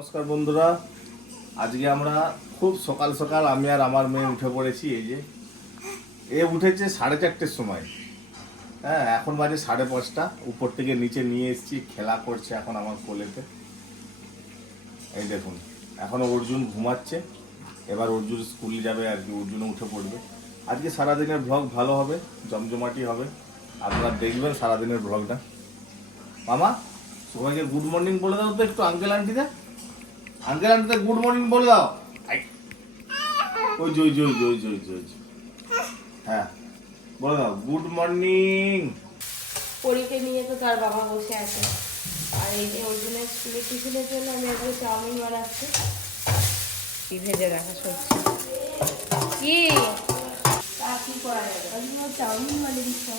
নমস্কার বন্ধুরা। আজকে আমরা খুব সকাল সকাল আমি আর আমার মেয়ে উঠে পড়েছি, এই যে। এ উঠেছে সাড়ে চারটের সময়। হ্যাঁ এখন বাজে সাড়ে পাঁচটা। উপর থেকে নিচে নিয়ে এসেছি, খেলা করছে এখন আমার কোলেতে। এই দেখুন, এখনও অর্জুন ঘুমাচ্ছে। এবার অর্জুন স্কুল যাবে আর কি, অর্জুনও উঠে পড়বে। আজকে সারাদিনের ব্লগ ভালো হবে জমজমাটি হবে। আপনারা দেখবেন সারাদিনের ব্লগটা মামা সবাইকে গুড মর্নিং বলে দাও তো একটু আঙ্কেল আন্টিদের আঙ্কেল আন্টিদের গুড মর্নিং বলে দাও। আই। ওই যে ওই যে ওই যে ওই যে ওই যে ওই যে। হ্যাঁ বলে দাও গুড মর্নিং পরীকে নিয়ে তো তার বাবা বসে আছে। আর এই যে অর্জুনের স্কুলের টিফিনের জন্য আমি আজকে চাউমিন বানাচ্ছি। কি ভেজে রাখা সবজি? কি? তা কি করা যাবে? আমি চাউমিন বানিয়ে দিচ্ছি।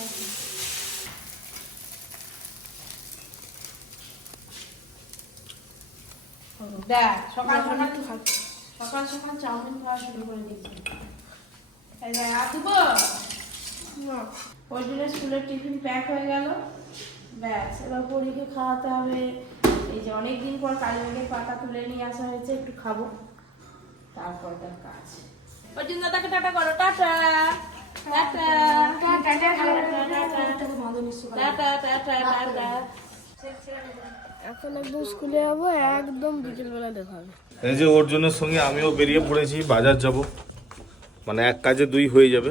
দেখ সকাল সকাল সকাল সকাল চাউমিন খাওয়া শুরু করে দিচ্ছি এই দেখ আর দেবো ওই জন্য স্কুলের টিফিন প্যাক হয়ে গেল। ব্যাস এবার পরীকে খাওয়াতে হবে। এই যে অনেক দিন পর কালীবাগের পাতা তুলে নিয়ে আসা হয়েছে একটু খাব। তারপর তার কাজ। অর্জুন দাদাকে টাটা করো tata. Tata. Tata tata. Tata tata এখন একদম স্কুলে যাব একদম বিকেলবেলা দেখা হবে। এই যে অর্জুনের সঙ্গে আমিও বেরিয়ে পড়েছি বাজার যাব। মানে এক কাজে দুই হয়ে যাবে।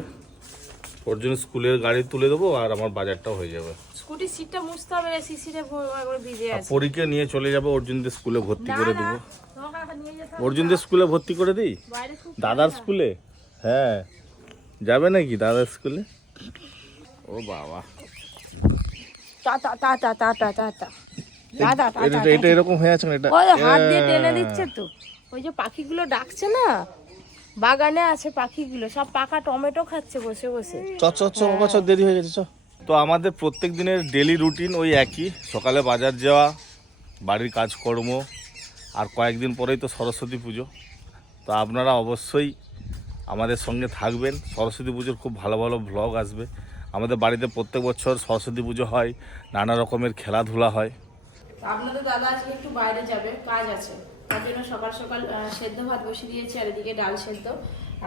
অর্জুন স্কুলের গাড়ি তুলে দেবো আর আমার বাজারটাও হয়ে যাবে। স্কুটির সিটটা মুছতে হবে সিসিটা একবার ভিজে আছে। পরীকে নিয়ে চলে যাব অর্জুনদের স্কুলে ভর্তি করে দেবো। অর্জুনদের স্কুলে ভর্তি করে দিই? দাদার স্কুলে? হ্যাঁ। যাবে নাকি দাদার স্কুলে? ও বাবা। Tata tata tata tata tata এটা টাটা এটা এরকম হয়ে আছে না? এটা ওই হাত দিয়ে টেনে দিচ্ছে তো। ওই যে পাখিগুলো ডাকছে না? বাগানে আছে পাখিগুলো সব পাকা টমেটো খাচ্ছে বসে বসে। বাবা দেরি হয়ে গেছে চ তো আমাদের প্রত্যেক দিনের ডেলি রুটিন ওই একই। সকালে বাজার যাওয়া বাড়ির কাজকর্ম আর কয়েকদিন পরেই তো সরস্বতী পুজো। তো আপনারা অবশ্যই আমাদের সঙ্গে থাকবেন। সরস্বতী পুজোর খুব ভালো ভালো ভ্লগ আসবে। আমাদের বাড়িতে প্রত্যেক বছর সরস্বতী পুজো হয় নানা রকমের খেলাধুলা হয়। আপনাদের দাদা আজকে একটু বাইরে যাবে, কাজ আছে। তার জন্য সকাল সকাল সেদ্ধ ভাত বসিয়ে দিয়েছি, আর এদিকে ডাল সেদ্ধ।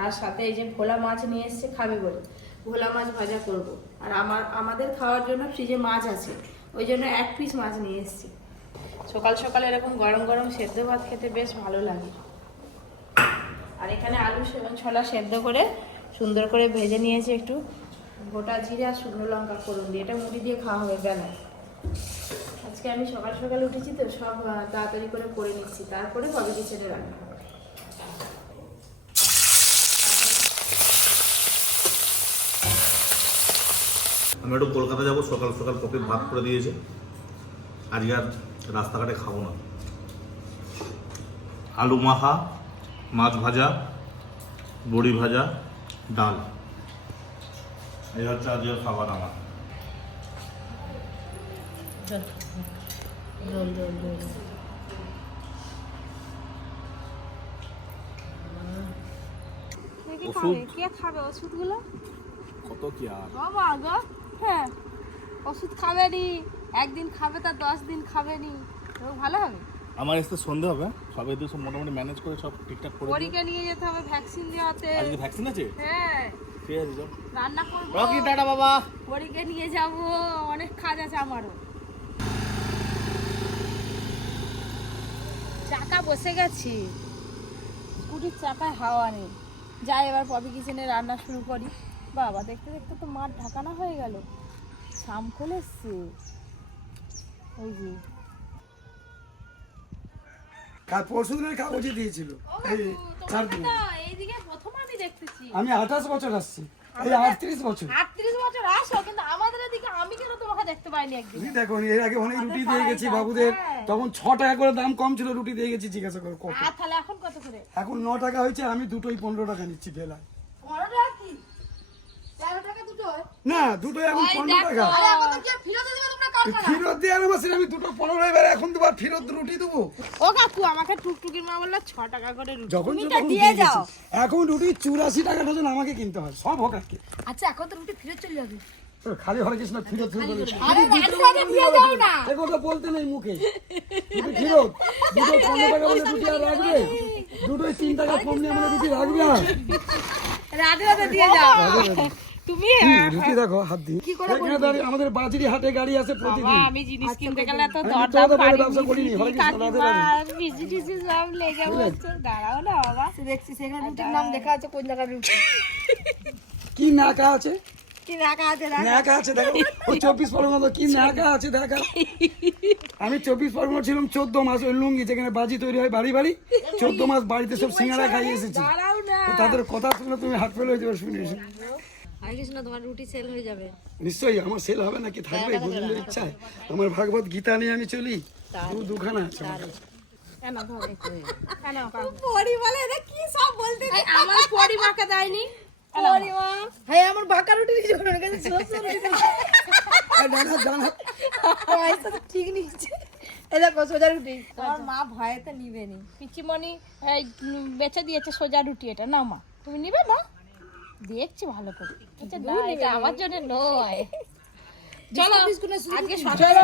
আর সাথে এই যে ভোলা মাছ নিয়ে এসছে খাবে বলে। ভোলা মাছ ভাজা করব। আর আমার, আমাদের খাওয়ার জন্য ফ্রিজে মাছ আছে। ওই জন্য এক পিস মাছ নিয়ে এসছি। সকাল সকাল এরকম গরম গরম সেদ্ধ ভাত খেতে বেশ ভালো লাগে। আর এখানে আলু ছোলা সেদ্ধ করে সুন্দর করে ভেজে নিয়েছি একটু। গোটা জিরে আর শুকনো লঙ্কা করুন দিয়ে। এটা মুড়ি দিয়ে খাওয়া হবে বেলায় আজকে আমি সকাল সকাল উঠেছি তো সব তাড়াতাড়ি করে করে নিচ্ছি। তারপরে কবে কিচেনে রান্না হবে। আমি একটু কলকাতা যাব সকাল সকাল কপি ভাত করে দিয়েছে। আজকে আর রাস্তাঘাটে খাব না। আলু মাখা মাছ ভাজা বড়ি ভাজা ডাল। এই হচ্ছে আজকের খাবার আমার। ওষুধ কে খাবে? ওষুধগুলো? কত কি আর? বাবা গো হ্যাঁ ওষুধ খাবে নি একদিন খাবে তা দশ দিন খাবে নি তো ভালো হবে? আমার সন্ধে হবে সব এদের সব মোটামুটি ম্যানেজ করে সব ঠিকঠাক করে। নিয়ে যেতে হবে ভ্যাকসিন দেওয়াতে। আজকে ভ্যাকসিন আছে? হ্যাঁ। ঠিক আছে রান্না করব। রকি টাটা বাবা। পরীকে নিয়ে যাব অনেক কাজ আছে আমারও। চাকা বসে গেছি। স্কুটির চাকায় হাওয়া নেই। যাই এবার পপি কিচেনে রান্না শুরু করি। বাবা দেখতে দেখতে তো মাঠ ঢাকানা হয়ে গেল। সামখোল এসছে। ওই যে। কাল পরশু দিনের কাগজে দিয়েছিল। এই চার দিন। এইদিকে প্রথম আমি আঠাশ বছর আসছি। এই আটত্রিশ বছর। আটত্রিশ বছর আসো কিন্তু আমাদের এদিকে আমি কেন তোমাকে দেখতে পাইনি একদিন। দেখো এর আগে অনেক রুটি দিয়ে গেছি বাবুদের। তখন ছ টাকা করে দাম কম ছিল রুটি দিয়ে গেছি জিজ্ঞাসা করো কত। আর তাহলে এখন কত করে? এখন ন টাকা হয়েছে আমি দুটোই পনেরো টাকা নিচ্ছি ভেলায় পনেরো টাকা কি? তেরো দুটো? না দুটোই এখন পনেরো টাকা। ফেরত দিবে তোমরা কার ফেরত দিয়ে আমার আমি দুটো পনেরো এবার এখন তোমার ফেরত রুটি দেবো। ও কাকু আমাকে টুকটুকি মা বলল ছ টাকা করে রুটি। যখন দিয়ে যাও। এখন রুটি চুরাশি টাকা ডজন আমাকে কিনতে হয় সব হোকারকে আচ্ছা এখন তো রুটি ফেরত চলে যাবে। খালি হরে কৃষ্ণ ফিরত কথা বলতে নেই মুখে। ফিরত দুটো পনেরো টাকা বলে দুটি আর রাখবে। দুটোই তিন টাকা কম নিয়ে মানে দুটি রাখবে আর। রাজুদাকে দিয়ে যাও। তুমি রুটি দেখো হাত দিয়ে। এখানে দাঁড়িয়ে আমাদের বাজারি হাটে গাড়ি আছে প্রতিদিন। আমি জিনিস কিনতে গেলে তো দরদাম পারি ব্যবসা করিনি, হরে কৃষ্ণ, রাধে রাধে। বিজি টিজি সব লেগে বলছে দাঁড়াও না বাবা। দেখছি সেখানে রুটির নাম লেখা আছে কোন জায়গার রুটি? কি নাকা আছে? কি লেখা আছে না আছে দেখো। ওই চব্বিশ পরগনা তো কি ন্যাকা আছে দেখা আমি চব্বিশ পরগনা ছিলাম চোদ্দ মাস ওই লুঙ্গি যেখানে বাজি তৈরি হয় বাড়ি বাড়ি। চোদ্দ মাস বাড়িতে সব সিঙ্গারা খাইয়ে এসেছি। দাঁড়াও না। তো তাদের কথা শুনে তুমি হাট ফেলে হয়ে যাবে শুনে এসে। হয়ে নিশ্চয়ই আমার সেল হবে নাকি? থাকবে গোবিন্দের ইচ্ছায়। আমার ভাগবত গীতা নিয়ে আমি চলি। দু দুখানা আছে আমার। কেন কেন পরি বলে কি সব বলতে আমার পরিমাকে দেয়নি। হ্যাঁ আমার বাঁকা রুটি ঠিক নিচ্ছে। সোজা রুটি। মা ভয়েতে নিবে নি। পিচিমণি এই বেচে দিয়েছে সোজা রুটি এটা। নাও মা। তুমি নিবে না দেখছি ভালো করে। আচ্ছা না এটা আমার জন্য নয়। চলো আজকে সকালে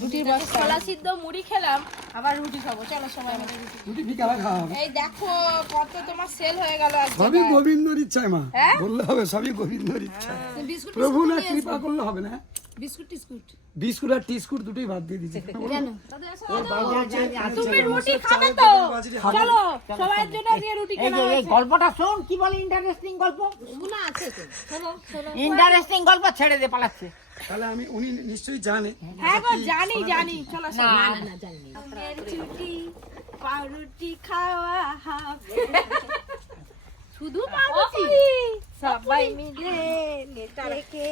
রুটির কলা সিদ্ধ মুড়ি খেলাম। আবার রুটি খাব চলো সবাই আমাদের রুটি খাওয়া হবে এই দেখো কত তোমার সেল হয়ে গেল আজকে সবই গোবিন্দর ইচ্ছায় মা। হ্যাঁ? বললে হবে সবই গোবিন্দর ইচ্ছা প্রভু না কৃপা করলে হবে না বিস্কুট টিস্কুট। বিস্কুট আর টিস্কুট দুটোই বাদ দিয়ে তুমি রুটি খাবে তো। চলো সবার জন্য আজকে রুটি এই এই গল্পটা শোন কি বলে ইন্টারেস্টিং গল্প? আছে ইন্টারেস্টিং গল্প ছেড়ে দে পালাচ্ছে। তাহলে আমি উনি নিশ্চয়ই জানে। হ্যাঁ গো জানি জানি। চলো না না জানি ছুটি পাউরুটি খাওয়া হবে। শুধু পাউরুটি। সবাই মিলে নেতা রেখে।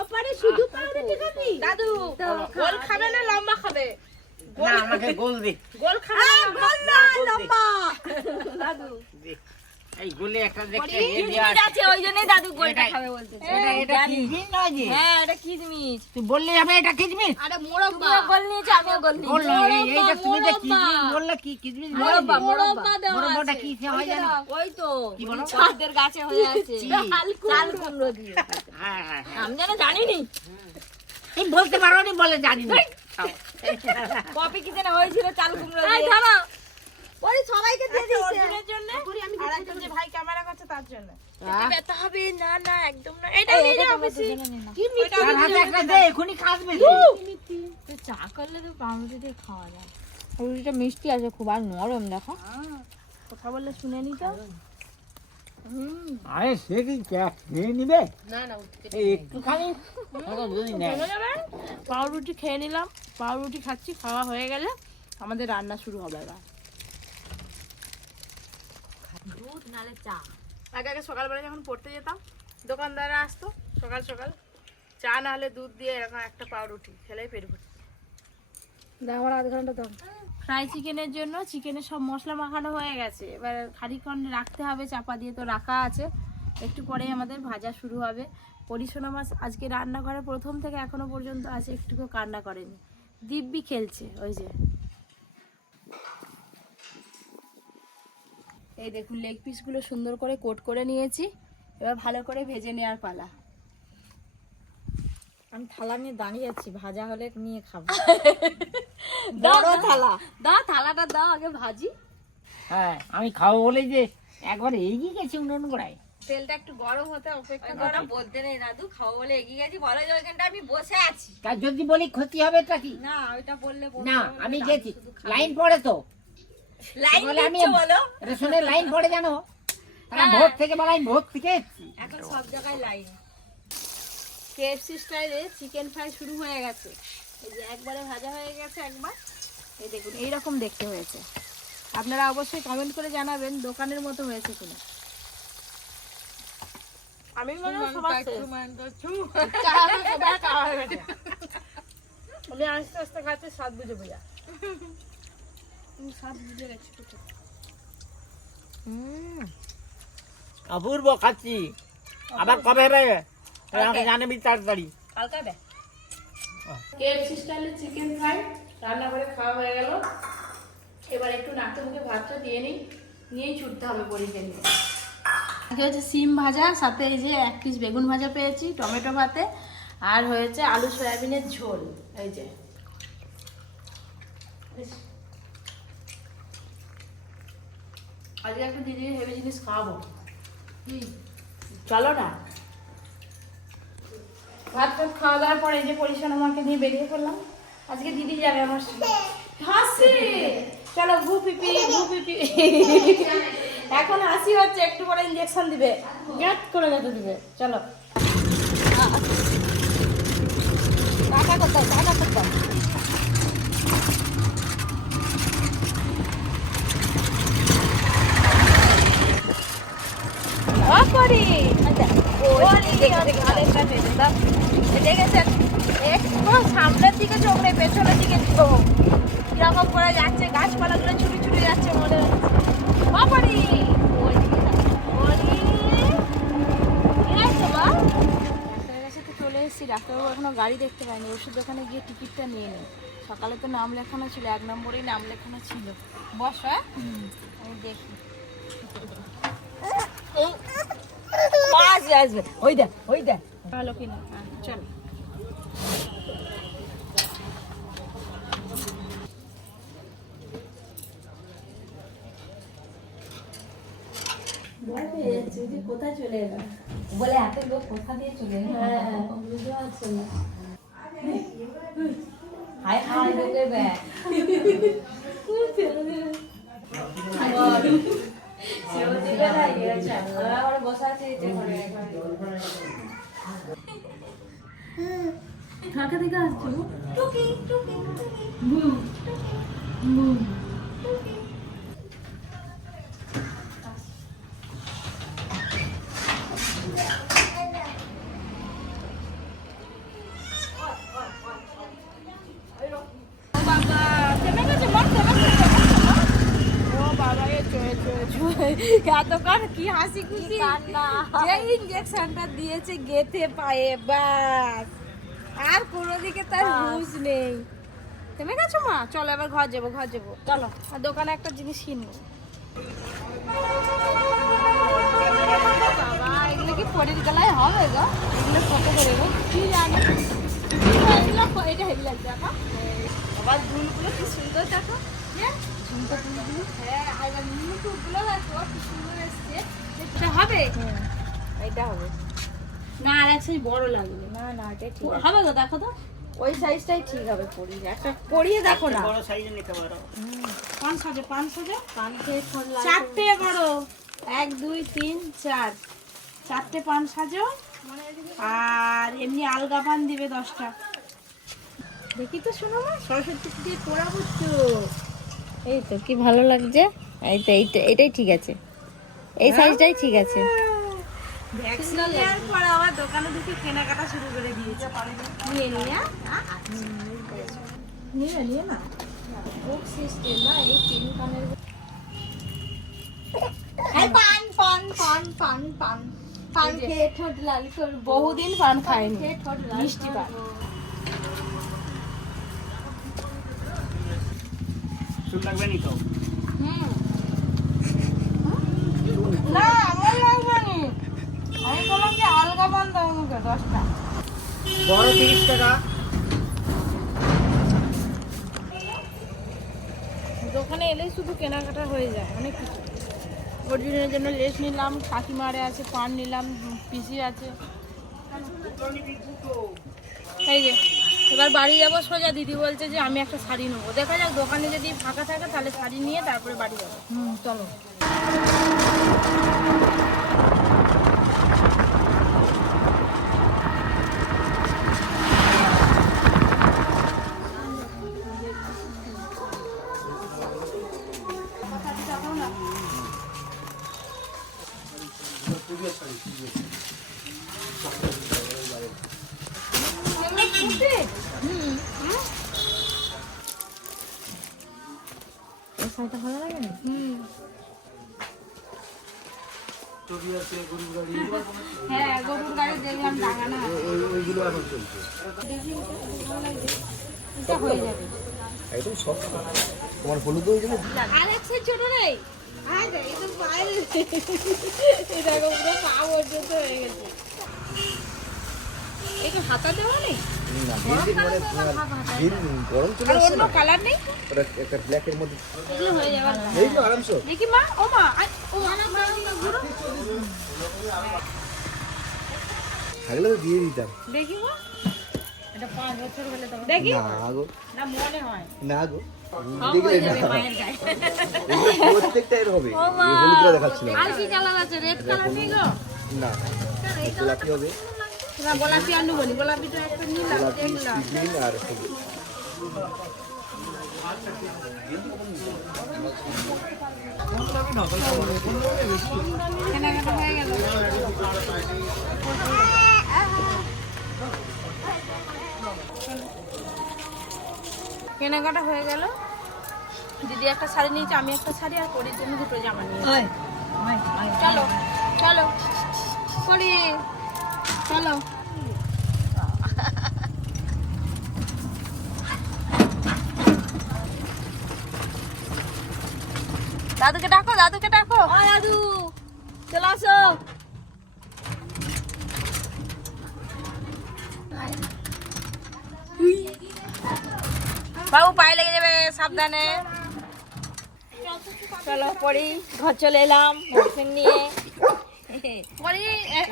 ওপারে শুধু পাউরুটি খাবি? দাদু গোল খাবে না লম্বা খাবে? না আমাকে গোল দে। গোল খাবে না গোল না লম্বা। দাদু। হ্যাঁ হয় হয়ে হ্যাঁ হ্যাঁ জানিনি। বলতে পারো বলে জানি না কপি কি যেন হয়েছিল চাল কুমড়ো ওই সবাইকে দিয়ে দিয়েছে। অর্জুনের জন্য আর একজন যে ভাই ক্যামেরা করছে তার জন্য। ব্যথা হবে? না না একদম না। এটা নিয়ে যাও বেশি কি মিষ্টি? হাতে একটা দে এখনই খাসবে চা করলে তো পাউরুটি দিয়ে খাওয়া যায়। রুটিটা মিষ্টি আছে খুব আর নরম দেখো। কথা বললে শুনে নি তো। আরে সে কি ক্যাট খেয়ে নিবে? একটুখানি। নেয়। চলে যাবে পাউরুটি খেয়ে নিলাম। পাউরুটি খাচ্ছি খাওয়া হয়ে গেলে আমাদের রান্না শুরু হবে এবার। দুধ নালে চা। আগে আগে সকালবেলা যখন পড়তে যেতাম দোকানদাররা আসতো সকাল সকাল চা না হলে দুধ দিয়ে এরকম একটা পাউরুটি খেলেই পেট ভর্তি। আমার আধ ঘণ্টা দাও। ফ্রাই চিকেনের জন্য চিকেনের সব মশলা মাখানো হয়ে গেছে। এবার খানিক্ষণ রাখতে হবে চাপা দিয়ে তো রাখা আছে। একটু পরেই আমাদের ভাজা শুরু হবে। পরিসোনা মাছ আজকে রান্নাঘরে প্রথম থেকে এখনও পর্যন্ত আছে একটুকু কান্না করেনি। দিব্যি খেলছে ওই যে। এই দেখুন লেগ পিসগুলো সুন্দর করে কোট করে নিয়েছি। এবার ভালো করে ভেজে নেওয়ার পালা। আমি থালা নিয়ে দাঁড়িয়ে আছি ভাজা হলে নিয়ে খাব। বড় থালা। দাও থালাটা দাও আগে ভাজি। হ্যাঁ আমি খাব বলেই যে একবার এগিয়ে গেছি উনুন গোড়ায় তেলটা একটু গরম হতে অপেক্ষা ওরা বলতে নেই দাদু খাব বলে এগিয়ে গেছি। বলো যে ওইখানটা আমি বসে আছি। তার যদি বলি ক্ষতি হবে তা কি? না ওইটা বললে না আমি গেছি। লাইন পড়ে তো। লাইন বলে আমি বলো? রেশনে লাইন পড়ে জানো? তারা ভোট থেকে বলে আমি ভোট থেকে এসেছি এখন সব জায়গায় লাইন। কেএফসি স্টাইলে চিকেন ফ্রাই শুরু হয়ে গেছে। এই যে একবারে ভাজা হয়ে গেছে একবার। এই দেখুন এইরকম দেখতে হয়েছে। আপনারা অবশ্যই কমেন্ট করে জানাবেন দোকানের মতো হয়েছে কিনা। আমি মনে হয় হয়ে। আমি আস্তে আস্তে খাচ্ছি স্বাদ বুঝে বুঝা স্বাদ বুঝে গেছি একটু। অপূর্ব খাচ্ছি। আবার কবে হবে? আমাকে জানাবি তাড়াতাড়ি। কালকা কেএফসি চিকেন ফ্রাই রান্না করে খাওয়া হয়ে গেল। এবার একটু নাকে মুখে ভাতটা দিয়ে নিই। নিয়েই ছুটতে হবে পরীক্ষা নিয়ে। আজকে হচ্ছে সিম ভাজা সাথে এই যে এক পিস বেগুন ভাজা পেয়েছি টমেটো ভাতে আর হয়েছে আলু সয়াবিনের ঝোল। এই যে। আজকে একটা দিদি হেভি জিনিস খাওয়াবো। চলো না। ভাত ভাত খাওয়া দাওয়ার পরে যে পরিশান আমাকে নিয়ে বেরিয়ে পড়লাম। আজকে দিদি যাবে আমার হাসি! চলো, ভু পিপি ভু পিপি এখন হাসি হচ্ছে, একটু পরে ইঞ্জেকশন দিবে। গ্যাট করে যেতে দিবে। চলো টাকা কোথায় টাকা কোথায় ও পরি দেখেছেন একটু সামনের দিকে চোখ নেই পেছনের দিকে চোখ কীরকম করে যাচ্ছে গাছপালাগুলো ছুটি ছুটি যাচ্ছে মনে হচ্ছে। এসেছি ডাক্তারবাবু এখনও গাড়ি দেখতে পাইনি ওষুধ দোকানে গিয়ে টিকিটটা নিয়ে নিই সকালে তো নাম লেখানো ছিল এক নম্বরেই নাম লেখানো ছিল। বস হ্যাঁ? আমি দেখি। আসবে আসবে। ওই দেখ ওই দেখ। ভালো কিনা হ্যাঁ চলো। কোথায় চলে এলাম বলে এত লোক কোথা দিয়ে চলে এলো? হ্যাঁ বুঝতে পারছি না হায় হায় লোকের ব্যাগ। কাকে দিকে আসছো? টুকি টুকি বুম বুম বাবা থেমে গেছে মন থেমে গেছে ও বাবা এ চয়ে চয়ে চয়ে এতক্ষণ কি হাসি খুশি যে ইঞ্জেকশনটা দিয়েছে গেথে পায়ে বাস আর কোনো দিকে তার হুঁশ নেই। থেমে গেছো মা? চলো এবার ঘর যাব ঘর যাব। চলো আর দোকানে একটা জিনিস কিনবো। বাবা এগুলো কি পরের গলায় হবে গো? এগুলো কত করে গো কি জানি। এগুলো এটা হেভি লাগছে দুলগুলো কি সুন্দর দেখো। হ্যাঁ ঝুমকা দুলগুলো হ্যাঁ আর এবার মুকুটগুলো দেখো কি সুন্দর এসছে। হবে? এটা হবে। না আর এক সাইজ বড় লাগবে। না না এটা ঠিক হবে তো দেখো তো। ওই সাইজটাই ঠিক হবে পরিয়ে একটা পরিয়ে দেখো না। বড় সাইজে নিতে পারো। পান সাজো পান সাজো। চারটে করো। এক দুই তিন চার। চারটে পান সাজো। আর এমনি আলগা পান দিবে দশটা। দেখি তো শোনো মা সরস্বতী দিয়ে পড়াবো তো এই তো কি ভালো লাগছে। এই তো এইটা এটাই ঠিক আছে। এই সাইজটাই ঠিক আছে। নেওয়ার পর আবার দোকানে ঢুকে কেনাকাটা শুরু করে দিয়েছে। নিয়ে নিয়ে নিয়ে নিয়ে না। বুক সিস্টেম না এই তিন কানের পান পান পান পান পান পান খেয়ে ঠোঁট লাল করব। বহুদিন পান খাইনি। খেয়ে ঠোঁট লাল মিষ্টি পান। চুল লাগবে নি তো না আমার লাগবে নি আমি তোমাকে আলগা পান দেবো মুখে দশটা। বড় তিরিশ টাকা। দোকানে এলেই শুধু কেনাকাটা হয়ে যায় অনেক কিছু। অর্জুনের জন্য লেস নিলাম কাকিমারে আছে পান নিলাম পিসি আছে। এই যে এবার বাড়ি যাব সোজা দিদি বলছে যে আমি একটা শাড়ি নেব। দেখা যাক দোকানে যদি ফাঁকা থাকে তাহলে শাড়ি নিয়ে তারপরে বাড়ি যাব। হুম চলো। মধ্যে এগুলো হয়ে যাবার এই তো আরামসে। দেখি মা? ও মা ঘুরো। থাকলে তো দিয়ে দিতাম। দেখি মা। দেখি? না মনে হয়। না গো। হয়ে প্রত্যেকটা এর হবে। হলুদটা দেখাচ্ছিলাম। আর কি কালার আছে রেড কালার নেই না গোলাপি হবে। না গোলাপি আনু বলি গোলাপিটা একটা নিলাম দেখলাম। আর হলুদ। কেনাকাটা হয়ে গেল। কেনাকাটা হয়ে গেল। দিদি একটা শাড়ি নিয়েছে আমি একটা শাড়ি আর পরির জন্য দুটো জামা নিয়েছি। চলো চলো। পরি চলো। দাদুকে ডাকো দাদুকে ডাকো। দাদু চলে আসো। বাবু পায়ে লেগে যাবে সাবধানে। চলো পড়ি ঘর চলে এলাম ভ্যাকসিন নিয়ে। পরি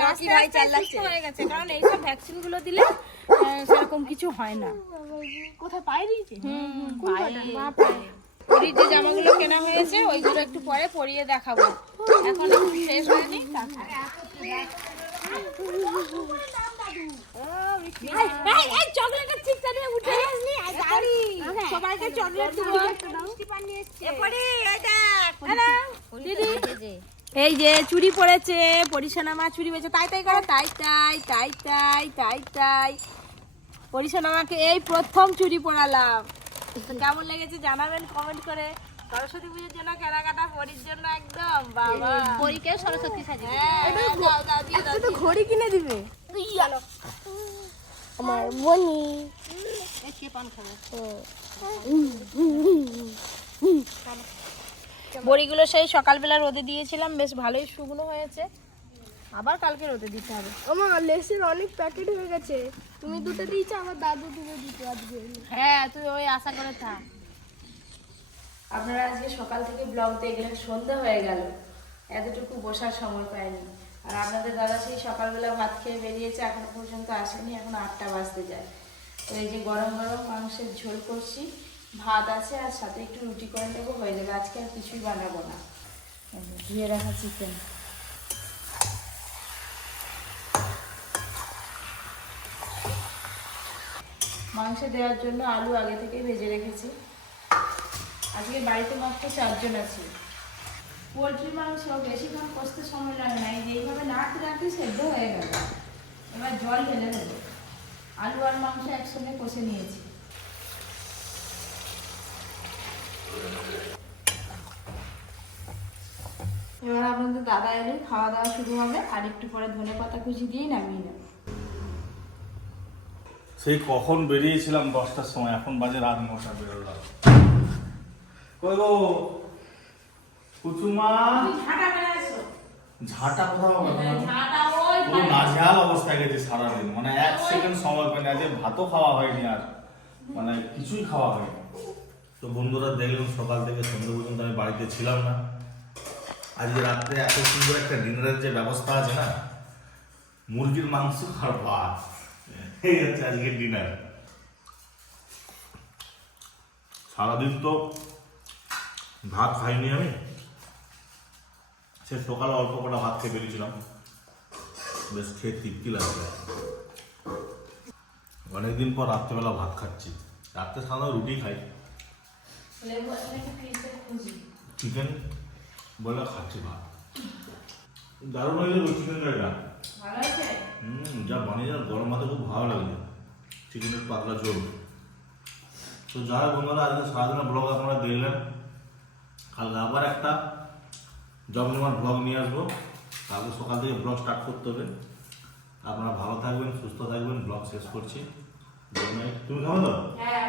আস্তে ভাই আস্তে চালাচ্ছে। সুস্থ হয়ে গেছে কারণ এইসব ভ্যাকসিনগুলো দিলে সেরকম কিছু হয় না। কোথায় পায়ে দিয়েছে? পরির যে জামাগুলো কেনা হয়েছে ওইগুলো একটু পরে পরিয়ে দেখাবো। এখন একটু শেষ হয়নি এই। সবাইকে চকলেট যে চুরি পড়েছে পরিসোনা মা চুরি পড়েছে তাই তাই করে তাই তাই তাই তাই তাই তাই পরিসোনা মাকে এই প্রথম চুরি পড়ালাম কেমন লেগেছে জানাবেন কমেন্ট করে সরস্বতী পুজোর জন্য কেনাকাটা পরির জন্য একদম বাবা পরীকে সরস্বতী সাজি হ্যাঁ। ঘড়ি কিনে দিবে চলো। আমার বনি বড়িগুলো সেই সকালবেলা রোদে দিয়েছিলাম বেশ ভালোই শুকনো হয়েছে। আবার কালকে রোদে দিতে হবে। আমার লেসের অনেক প্যাকেট হয়ে গেছে। তুমি দুটো দিয়েছ আমার দাদু দুটো দিতে আজকে। হ্যাঁ তুই ওই আশা করে থাক। আপনারা আজকে সকাল থেকে ব্লগ দেখলেন সন্ধ্যা হয়ে গেল। এতটুকু বসার সময় পায়নি আর আপনাদের দাদা সেই সকালবেলা ভাত খেয়ে বেরিয়েছে, এখনও পর্যন্ত আসেনি, এখন আটটা বাজতে যায়। তো এই যে গরম গরম মাংসের ঝোল করছি, ভাত আছে আর সাথে একটু রুটি করে নেব, হয়ে যাবে। আজকে আর কিছুই বানাবো না। ধুয়ে রাখা চিকেন মাংস দেওয়ার জন্য আলু আগে থেকে ভেজে রেখেছি। আজকে বাড়িতে মাত্র চারজন আছে। পোলট্রি মাংস বেশিক্ষণ কষতে সময় লাগে না। এইভাবে নাড়তে নাড়তে সেদ্ধ হয়ে গেল। এবার জল ঢেলে দেবো। আলু আর মাংস একসঙ্গে কষে নিয়েছি। এবার আপনাদের দাদা এলে খাওয়া দাওয়া শুরু হবে। আর একটু পরে ধনে পাতা কুচি দিয়েই নামিয়ে নেব। সেই কখন বেরিয়েছিলাম দশটার সময়? এখন বাজে রাত নটা, বেরোলাম। কই গো? কুচুমা। ঝাঁটা কোথাও হবে? না। ঝাঁটা ওই পুরো নাজেহাল অবস্থায় গেছে সারাদিন। মানে এক সেকেন্ড সময় পাইনি। আজকে ভাতও খাওয়া হয়নি আর। মানে কিছুই খাওয়া হয়নি। তো বন্ধুরা দেখলাম সকাল থেকে সন্ধ্যে পর্যন্ত আমি বাড়িতে ছিলাম না। আজকে রাত্রে এত সুন্দর একটা ডিনারের যে ব্যবস্থা আছে না মুরগির মাংস আর ভাত। এই হচ্ছে আজকের ডিনার। সারাদিন তো ভাত খাইনি আমি। সে সকালে অল্প কটা ভাত খেয়ে বেরিয়েছিলাম। বেশ খেয়ে তৃপ্তি লাগছে। অনেকদিন পর রাত্রেবেলা ভাত খাচ্ছি। রাত্রে সাধারণত রুটি খাই। চিকেন বলে খাচ্ছি ভাত। দারুণ হয়েছে চিকেন কারিটা হুম, যা বানিয়ে যা, গরম ভাতে খুব ভালো লাগছে। চিকেনের পাতলা ঝোল। তো যারা বন্ধুরা, আজকে সারাদিনের ব্লগ আপনারা দেখলেন। কালকে আবার একটা জমজমার ব্লগ নিয়ে আসব। কালকে সকাল থেকে ব্লগ স্টার্ট করতে হবে। আপনারা ভালো থাকবেন, সুস্থ থাকবেন ব্লগ শেষ করছি। তুমি খাব তো হ্যাঁ